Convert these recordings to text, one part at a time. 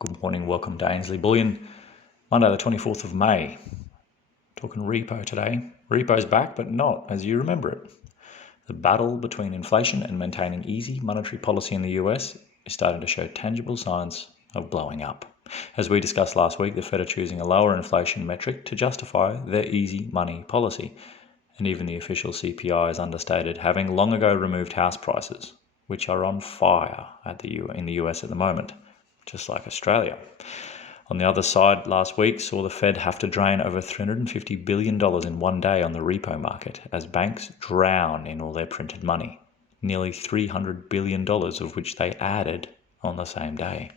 Good morning, welcome to Ainsley Bullion. Monday the 24th of May. Talking repo today. Repo's back, but not as you remember it. The battle between inflation and maintaining easy monetary policy in the US is starting to show tangible signs of blowing up. As we discussed last week, the Fed are choosing a lower inflation metric to justify their easy money policy. And even the official CPI is understated, having long ago removed house prices, which are on fire in the US at the moment, just like Australia. On the other side, last week saw the Fed have to drain over $350 billion in one day on the repo market as banks drown in all their printed money, nearly $300 billion of which they added on the same day.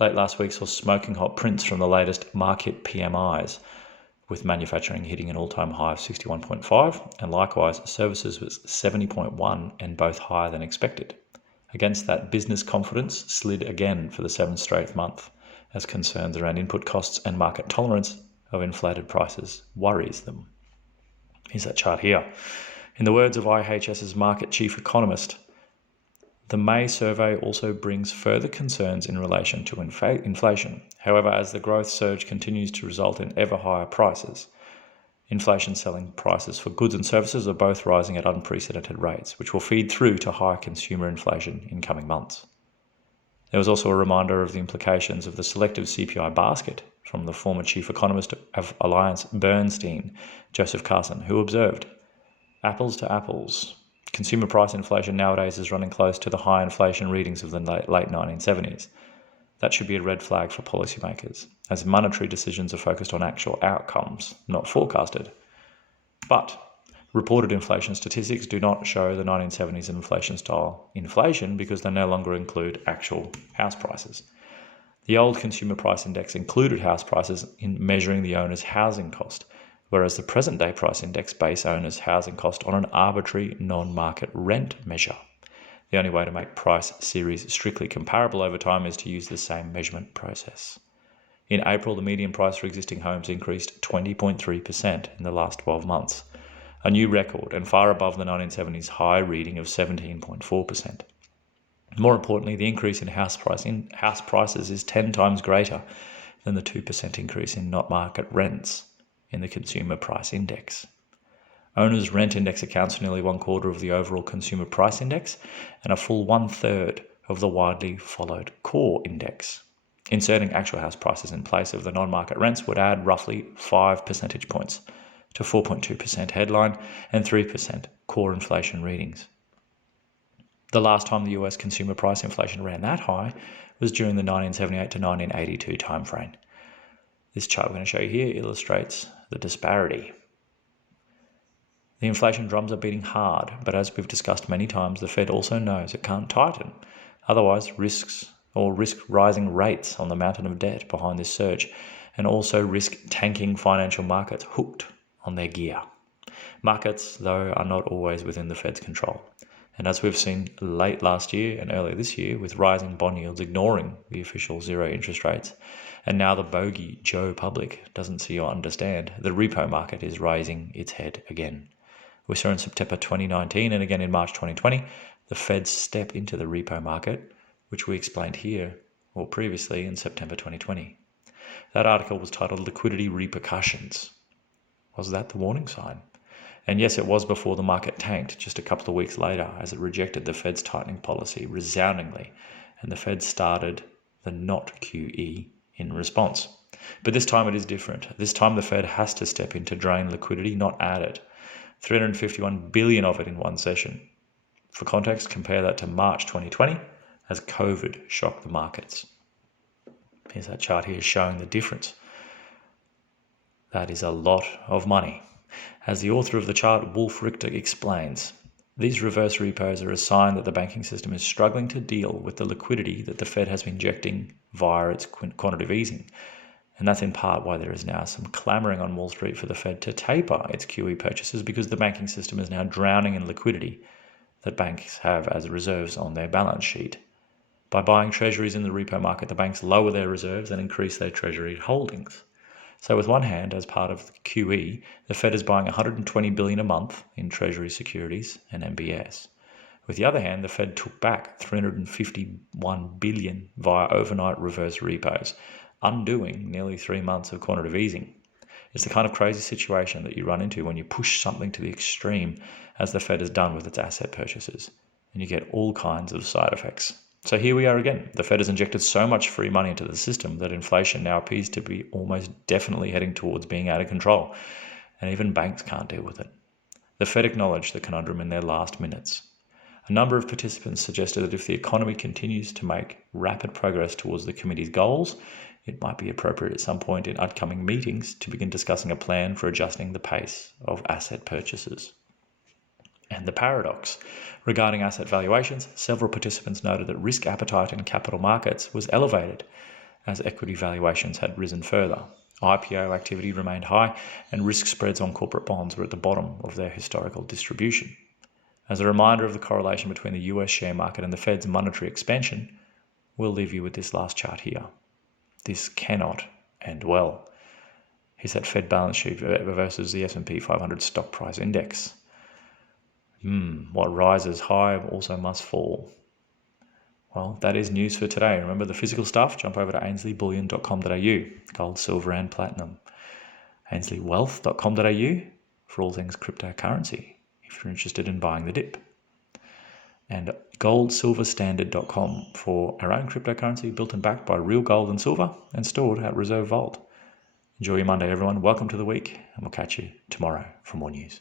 Late last week saw smoking hot prints from the latest market PMIs, with manufacturing hitting an all-time high of 61.5, and likewise services was 70.1 and both higher than expected. Against that, business confidence slid again for the seventh straight month, as concerns around input costs and market tolerance of inflated prices worries them. Here's that chart here. In the words of IHS's market chief economist, the May survey also brings further concerns in relation to inflation. However, as the growth surge continues to result in ever higher prices, inflation selling prices for goods and services are both rising at unprecedented rates, which will feed through to higher consumer inflation in coming months. There was also a reminder of the implications of the selective CPI basket from the former chief economist of Alliance Bernstein, Joseph Carson, who observed, apples to apples, consumer price inflation nowadays is running close to the high inflation readings of the late 1970s. That should be a red flag for policymakers, as monetary decisions are focused on actual outcomes, not forecasted. But reported inflation statistics do not show the 1970s inflation-style inflation because they no longer include actual house prices. The old consumer price index included house prices in measuring the owner's housing cost, whereas the present-day price index base owner's housing cost on an arbitrary non-market rent measure. The only way to make price series strictly comparable over time is to use the same measurement process. In April, the median price for existing homes increased 20.3% in the last 12 months, a new record and far above the 1970s high reading of 17.4%. More importantly, the increase in house prices is 10 times greater than the 2% increase in not-market rents in the consumer price index. Owners' rent index accounts for nearly 1/4 of the overall consumer price index and a full 1/3 of the widely followed core index. Inserting actual house prices in place of the non-market rents would add roughly 5 percentage points to 4.2% headline and 3% core inflation readings. The last time the US consumer price inflation ran that high was during the 1978 to 1982 timeframe. This chart we're going to show you here illustrates the disparity. The inflation drums are beating hard, but as we've discussed many times, the Fed also knows it can't tighten. Otherwise, risk rising rates on the mountain of debt behind this surge, and also risk tanking financial markets hooked on their gear. Markets, though, are not always within the Fed's control. And as we've seen late last year and earlier this year, with rising bond yields ignoring the official zero interest rates, and now the bogey Joe public doesn't see or understand, the repo market is raising its head again. We saw in September 2019 and again in March 2020, the Fed step into the repo market, which we explained here or previously in September 2020. That article was titled Liquidity Repercussions. Was that the warning sign? And yes, it was before the market tanked just a couple of weeks later as it rejected the Fed's tightening policy resoundingly, and the Fed started the not QE in response. But this time it is different. This time the Fed has to step in to drain liquidity, not add it. $351 billion of it in one session. For context, compare that to March 2020 as COVID shocked the markets. Here's that chart here showing the difference. That is a lot of money. As the author of the chart, Wolf Richter, explains, these reverse repos are a sign that the banking system is struggling to deal with the liquidity that the Fed has been injecting via its quantitative easing. And that's in part why there is now some clamoring on Wall Street for the Fed to taper its QE purchases, because the banking system is now drowning in liquidity that banks have as reserves on their balance sheet. By buying treasuries in the repo market, the banks lower their reserves and increase their treasury holdings. So with one hand, as part of the QE, the Fed is buying $120 billion a month in treasury securities and MBS. With the other hand, the Fed took back $351 billion via overnight reverse repos, undoing nearly 3 months of quantitative easing. It's the kind of crazy situation that you run into when you push something to the extreme, as the Fed has done with its asset purchases, and you get all kinds of side effects. So here we are again. The Fed has injected so much free money into the system that inflation now appears to be almost definitely heading towards being out of control, and even banks can't deal with it. The Fed acknowledged the conundrum in their last minutes. A number of participants suggested that if the economy continues to make rapid progress towards the committee's goals, it might be appropriate at some point in upcoming meetings to begin discussing a plan for adjusting the pace of asset purchases. And the paradox. Regarding asset valuations, several participants noted that risk appetite in capital markets was elevated as equity valuations had risen further. IPO activity remained high, and risk spreads on corporate bonds were at the bottom of their historical distribution. As a reminder of the correlation between the US share market and the Fed's monetary expansion, we'll leave you with this last chart here. This cannot end well. Here's that Fed balance sheet versus the S&P 500 stock price index. What rises high also must fall. Well, that is news for today. Remember the physical stuff? Jump over to ainsleyBullion.com.au, gold, silver and platinum. ainsleywealth.com.au for all things cryptocurrency, if you're interested in buying the dip. And goldsilverstandard.com for our own cryptocurrency built and backed by real gold and silver and stored at Reserve Vault. Enjoy your Monday, everyone. Welcome to the week, and we'll catch you tomorrow for more news.